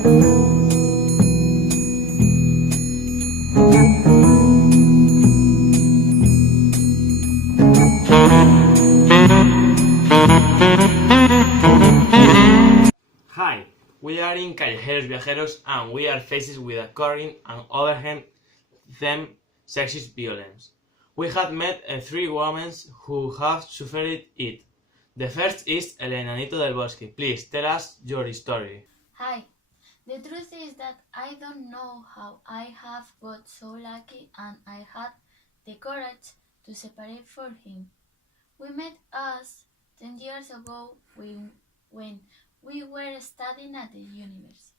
Hi, we are in Callejeros Viajeros and we are faced with a current and overhand them sexist violence. We have met three women who have suffered it. The first is Elena Nito del Bosque. Please tell us your story. Hi. The truth is that I don't know how I have got so lucky and I had the courage to separate from him. We met us 10 years ago when we were studying at the university.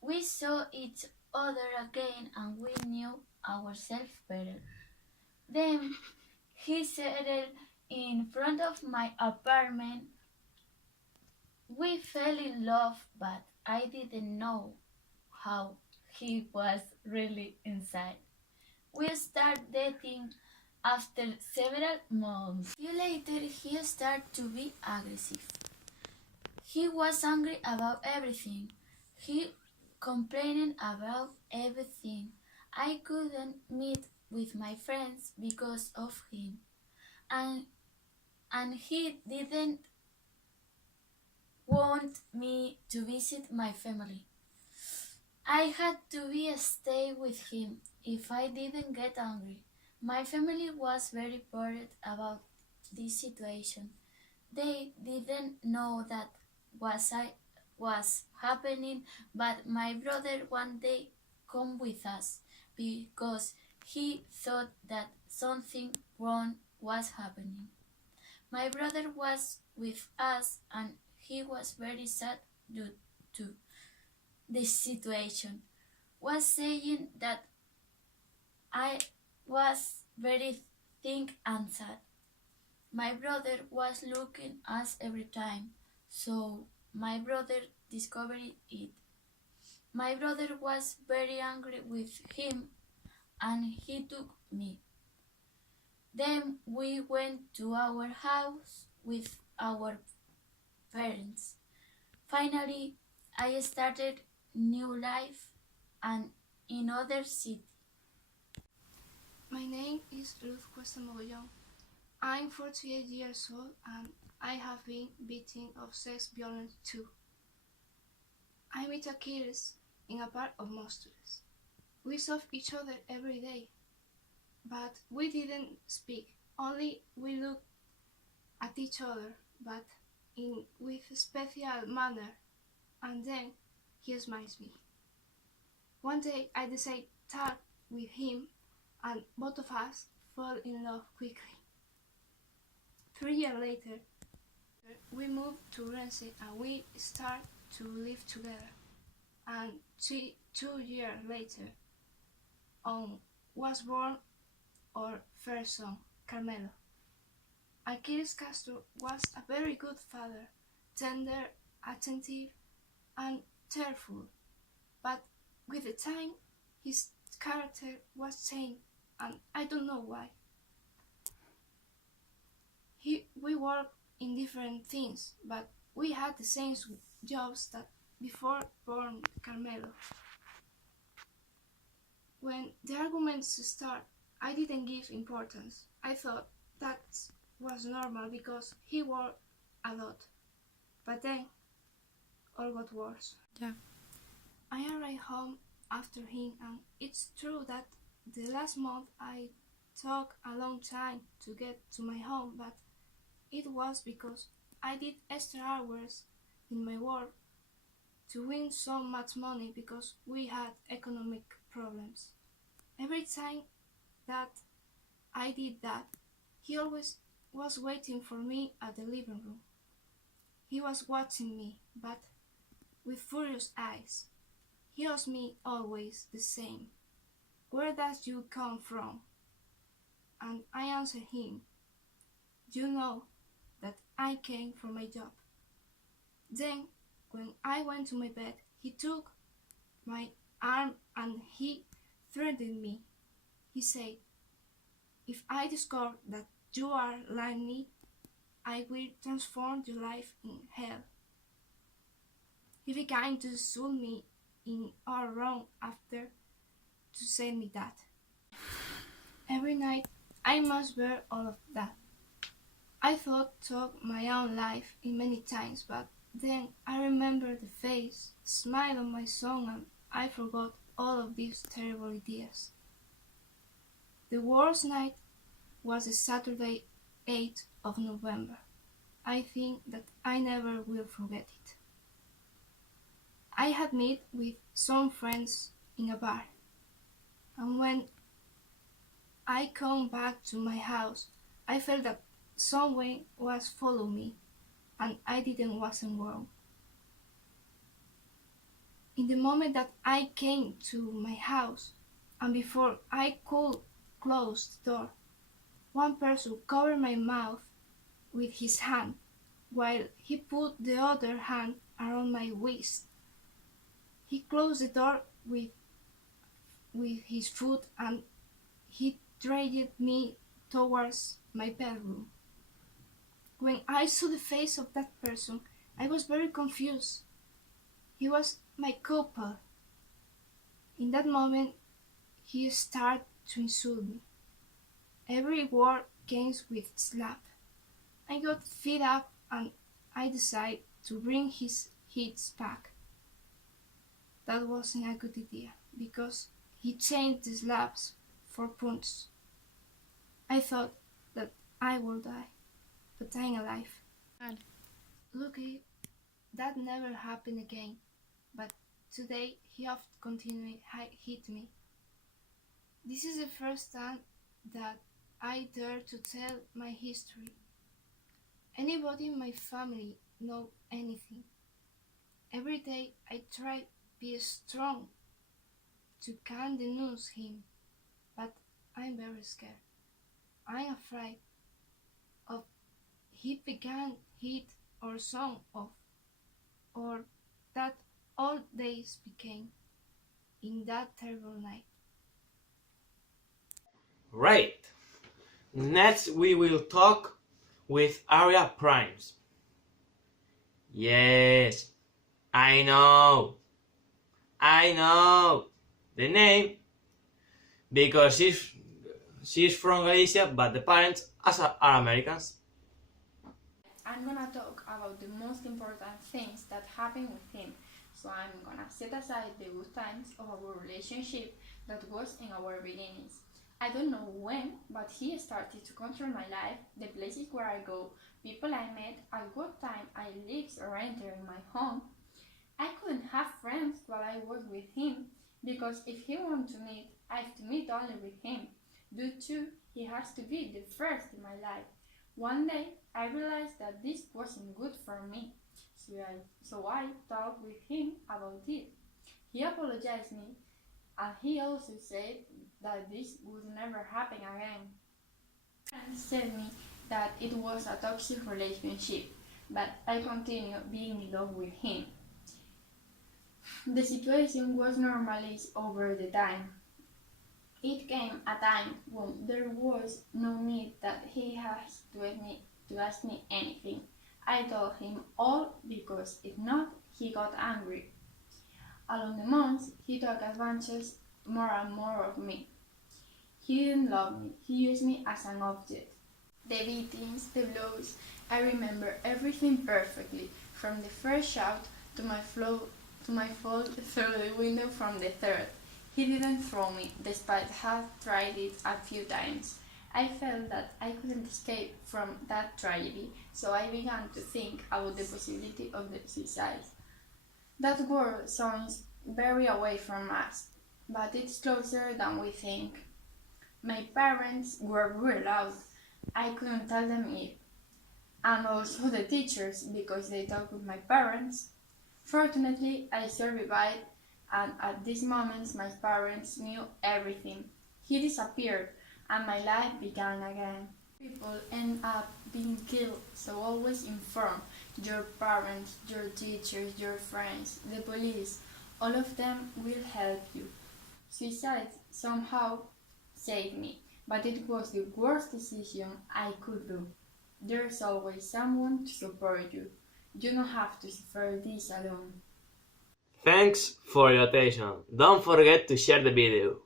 We saw each other again and we knew ourselves better. Then he settled in front of my apartment. We fell in love, but I didn't know how he was really inside. We started dating after several months. A few later, he started to be aggressive. He was angry about everything. He complained about everything. I couldn't meet with my friends because of him. And, and he didn't want me to visit my family. I had to stay with him if I didn't get angry. My family was very worried about this situation. They didn't know that was happening, but my brother one day come with us because he thought that something wrong was happening. My brother was with us and he was very sad due to the situation. Was saying that I was very thin and sad. My brother was looking us every time, so my brother discovered it. My brother was very angry with him and he took me. Then we went to our house with our parents. Finally, I started new life and in other city. My name is Luz Cuesta Mogollón. I'm 48 years old and I have been victim of sex violence too. I meet Achilles in a park of Móstoles. We saw each other every day, but we didn't speak. Only we looked at each other, but with a special manner, and then he smiles me. One day I decided to talk with him and both of us fell in love quickly. 3 years later, we moved to Rennes and we started to live together. And 2 years later, was born our first son, Carmelo. Achilles Castro was a very good father, tender, attentive, and cheerful. But with the time, his character was changed, and I don't know why. We worked in different things, but we had the same jobs that before born Carmelo. When the arguments started, I didn't give importance. I thought that was normal because he worked a lot. But then, all got worse. Yeah. I arrived home after him, and it's true that the last month I took a long time to get to my home, but it was because I did extra hours in my work to win so much money because we had economic problems. Every time that I did that, he always was waiting for me at the living room. He was watching me, but with furious eyes. He asked me always the same, "Where does you come from?" And I answered him, "You know that I came from my job." Then, when I went to my bed, he took my arm and he threatened me. He said, "If I discover that you are like me, I will transform your life in hell." He began to insult me in our room after to say me that. Every night I must bear all of that. I thought took my own life in many times, but then I remembered the face, smile on my son, and I forgot all of these terrible ideas. The worst night was the Saturday 8th of November. I think that I never will forget it. I had met with some friends in a bar, and when I come back to my house, I felt that someone was following me, and I wasn't wrong. In the moment that I came to my house, and before I could close the door, one person covered my mouth with his hand, while he put the other hand around my waist. He closed the door with his foot, and he dragged me towards my bedroom. When I saw the face of that person, I was very confused. He was my couple. In that moment, he started to insult me. Every word came with slap. I got fed up and I decided to bring his hits back. That wasn't a good idea because he changed the slaps for punches. I thought that I will die, but I'm alive. And luckily, that never happened again, but today he often continued hit me. This is the first time that I dare to tell my history. Anybody in my family know anything? Every day I try to be strong to can denounce him, but I'm very scared. I'm afraid of he began hit or son of, or that all days became in that terrible night. Right. Next we will talk with Aria Primes. Yes, I know the name because she's from Galicia, but the parents are Americans. I'm gonna talk about the most important things that happened with him. So I'm gonna set aside the good times of our relationship that was in our beginnings. I don't know when, but he started to control my life, the places where I go, people I met, at what time I leave or enter in my home. I couldn't have friends while I was with him because if he wanted to meet, I have to meet only with him. Due to he has to be the first in my life. One day I realized that this wasn't good for me, so I talked with him about it. He apologized me, and he also said that this would never happen again. Friends said me that it was a toxic relationship, but I continued being in love with him. The situation was normalized over the time. It came a time when there was no need that he has to ask me anything. I told him all because if not, he got angry. Along the months, he took advantage more and more of me. He didn't love me, he used me as an object. The beatings, the blows, I remember everything perfectly, from the first shout to my fall through the window from the third. He didn't throw me, despite having tried it a few times. I felt that I couldn't escape from that tragedy, so I began to think about the possibility of the suicide. That world sounds very away from us, but it's closer than we think. My parents were really loud. I couldn't tell them it. And also the teachers, because they talked with my parents. Fortunately, I survived, and at these moments my parents knew everything. He disappeared, and my life began again. People end up being killed, so always inform your parents, your teachers, your friends, the police. All of them will help you. Suicide somehow saved me, but it was the worst decision I could do. There's always someone to support you. You don't have to suffer this alone. Thanks for your attention. Don't forget to share the video.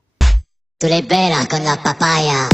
Tu le bella con la papaya.